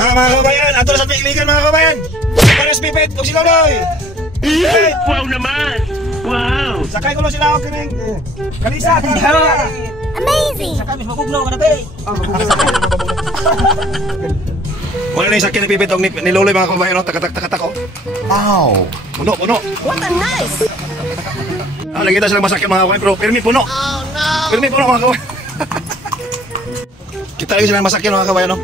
Mga kabayan, ato sa piligan mga kabayan. Pares pipit, kung sila doy. Wow naman! Wow! Sakay ko lang sila ako kining. Kalisa, Amazing! Sakay mismo bugnaw ka na be. Wala na yung sakyan na pipit, niluloy mga kabayan, no? Takatak-takatak ko. Wow! Puno. What a nice! Nakita silang masakyan mga kabayan, pero pirmi puno. Oh no! Pirmi puno mga kabayan. Kita lagi silang masakyan mga kabayan, no?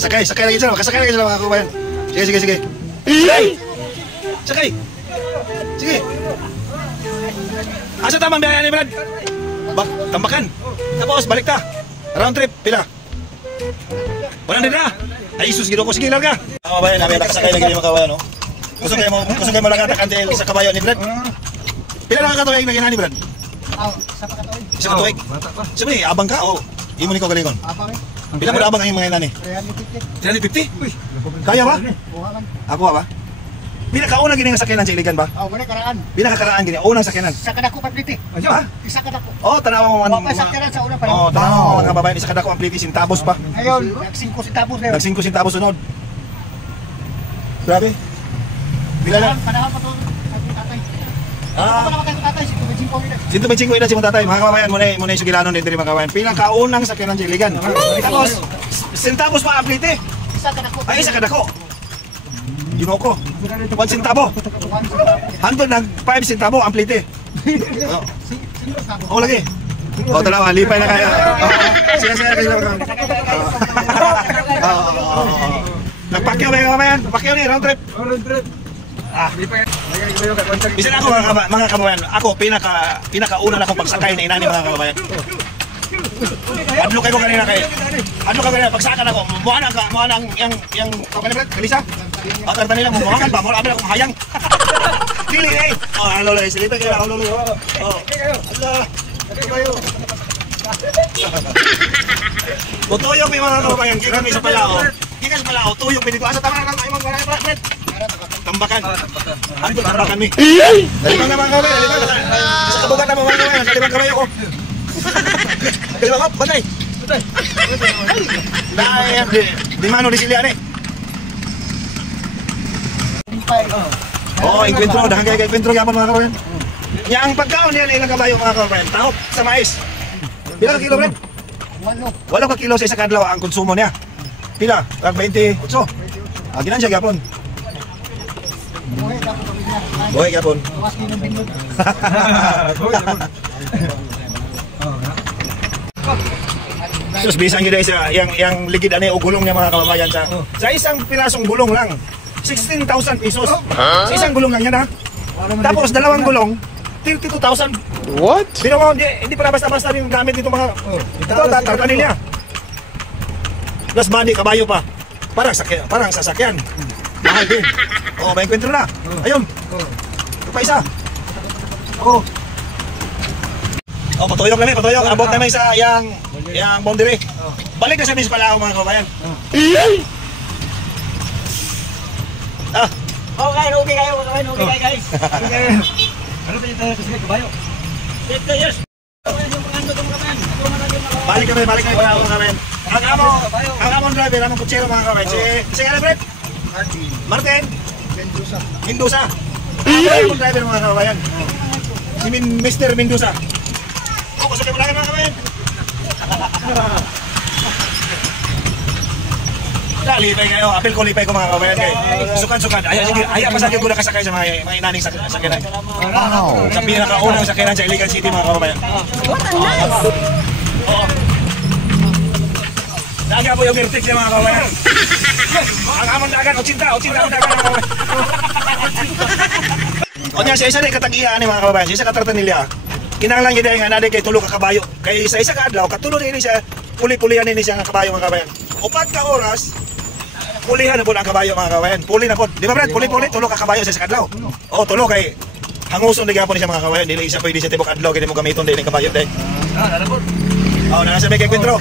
Sakay lagi sila mga kabayan. Sige. Sakay! Sige! Asa tamang biyahe ni Brad? Tambakan. Tapos balik ta. Round trip, pila? 100 na! Ay, isus, gino ko. Sige, larga! Mga kabayan, namin nakasakay lagi mga kabayan, no? Gusto kayo mo lang atakante sa kabayo ni Brad? Pila na katuig na ginani, Brad? Isa katuig? Sabi, abang ka o? Imo ni ko galingon? Abang eh. Pila mo na abang ang mga inani? 350? Kaya ba? Ako ba? Pinakaunang gini nga sakyanan sa Iligan ba? Oh, wala karaan. Pinakakaraan gini, unang sakyanan. Sa kadako papliti. Ha? Isa kadako. Oh, tanawa mo man. Sakyanan sa una pa. Oh, tanawa mo mga kababayan, isa kadako ang pliti sintabos pa. Ngayon, nag-5 centavos na. Nag-5 centavos sunod. Grabe. Bila na? Panahon pa to. Tatay. Ah, Tatay, 125 ina si mga tatay, mga kababayan, muna yung sugilanon din mga kababayan. Pinakaunang sakyanan sa Iligan. Tapos, centavos pa ang pliti. Isa kadako. Ay, isa kadako. Ginoko. 1 centavo. Hanggang nag 5 centavo ang plite. Oh, lagi. Oh, tanawa, lipay na kaya. Sige. Nagpakyaw ba yung kabayan? Nagpakyaw ni, round trip. Bisan ako mga kabayan, ako pinakauna na akong pagsakay na inani mga kabayan. Adlo kayo kanina pagsakan ako. Muha na yung kalisa. Atar nila mo muhakan ba? Mura abel akong hayang. Dili eh. Oh, lolo, silipay kayo, lolo. Oh. Allah. Kayo. Tuyok may mga kabayan, gikan mi sa palao. Gikan sa palao, tuyok mi dito. Asa tama na imong mga Brad. Tambakan. Ando tambakan mi. Dali mga kabayan, sa kabugatan mo mga kabayan, sa limang kabayo ko. Kelawat, batay. Dahil di mano di sila ni. Oh, encuentro, dahan kay encuentro gyapon mga kabayan. Yang pagkaon niya ilang kabayo mga kabayan, tahop sa mais. Pila ka kilo, Brad? 8 ka kilo sa isa ka adlaw ang konsumo niya. Pila? Kag 28. Ginansya gyapon. Boy gyapon. Terus bisang gid sa yang ligid ani og gulong niya mga kababayan sa isang pirasong gulong lang 16,000 pesos. Sa isang gulong lang yan ha. Tapos dalawang gulong 32,000. What? Pero hindi pa basta-basta yung gamit dito mga ito tatartanin niya. Plus body kabayo pa. Parang sasakyan. Mahal din. Oh, may encuentro na. Ayun. Ito pa isa. Oh. Oh, patuyok namin, patuyok. Abot namin sa yang boundary. Balik na sa mis pala ako mga kabayan. Okay kayo guys. Ano tayo kasi kabayo? 50 years. Balik kami pala ako mga kabayan. Ang among driver, among kutsero mga kabayan. Si Alfred? Martin? Mendoza. Ang driver mga kabayan. Si Mr. Mendoza. Gusto kayo lang mga kabayan. Lipay kayo, apel ko lipay ko mga kabayan kayo. Sukan. Ayaw masakit ko na kasakay sa mga inaning sakyanan. Sa pinakaunang sakyanan sa Iligan City mga kabayan. What a nice! Oo. Daga po yung Vertex niya mga kabayan. Ang amon dagan, 80 ang dagan mga kabayan. O niya, sa isa na katagihan ni mga kabayan, sa isa katartan nila. Kinahanglan gid nga naday kay tulo ka kabayo. Kay sa isa ka adlaw katulo ni siya puli-pulihan ni siya nga kabayo mga kabayan. Upat ka oras pulihan na po ang kabayo mga kabayan. Puli na po. Di ba Brad? Puli-puli tulo ka kabayo sa isa ka adlaw. Oh, tulo kay hanguson di gyapon ni siya mga kabayan. Dili isa pwede siya tibok adlaw kay mo gamiton din kabayo day. Nalabot. Oh, nasa may kwentro.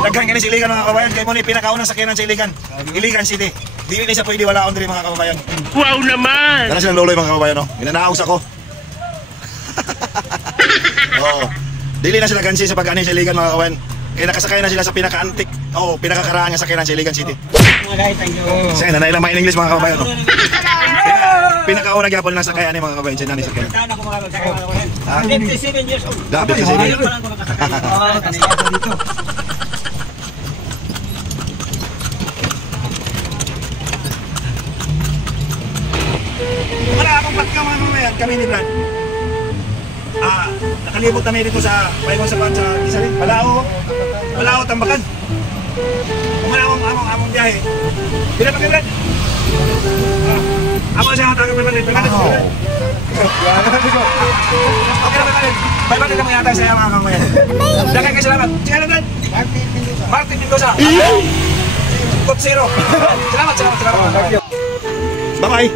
Daghan kani sa Iligan mga kabayan kay mo ni pinakaunang sakyanan sa Iligan. Iligan City. Dili ni siya pwede wala on diri mga kabayan. Wow naman! Kana sila loloy mga kabayan no. Ginanaos ako. Oh. Dili na sila gansi sa pag-ani sa Iligan mga kabayan. Kaya nakasakay na sila sa pinaka-antik. Oo, pinakakaraan nga sakay na sa Iligan City. Mga guys, thank you. Kasi nanay lang mga English mga kababayan. No? Pinakauna gyapon lang sakay ani mga kababayan sa nani sakay. Saan ako makakasakay mga kabayan? 57 years old. Da, 57. Ayun pa lang ako makasakay. Oo, kanina ako dito. Wala akong patka mga kababayan, kami ni Brad. Nakalibot kami dito sa Baygon sa Bansa, Isarin, Balao, Tambakan. Kung among biyahe. Bila pa kay Brad? Amo siya taga Baygon. Okay na Baygon. Baygon din kami yata sa mga kababayan. Dagan kayo salamat. Sige na Brad. Martin Mendoza. Code 0. Salamat. Bye-bye.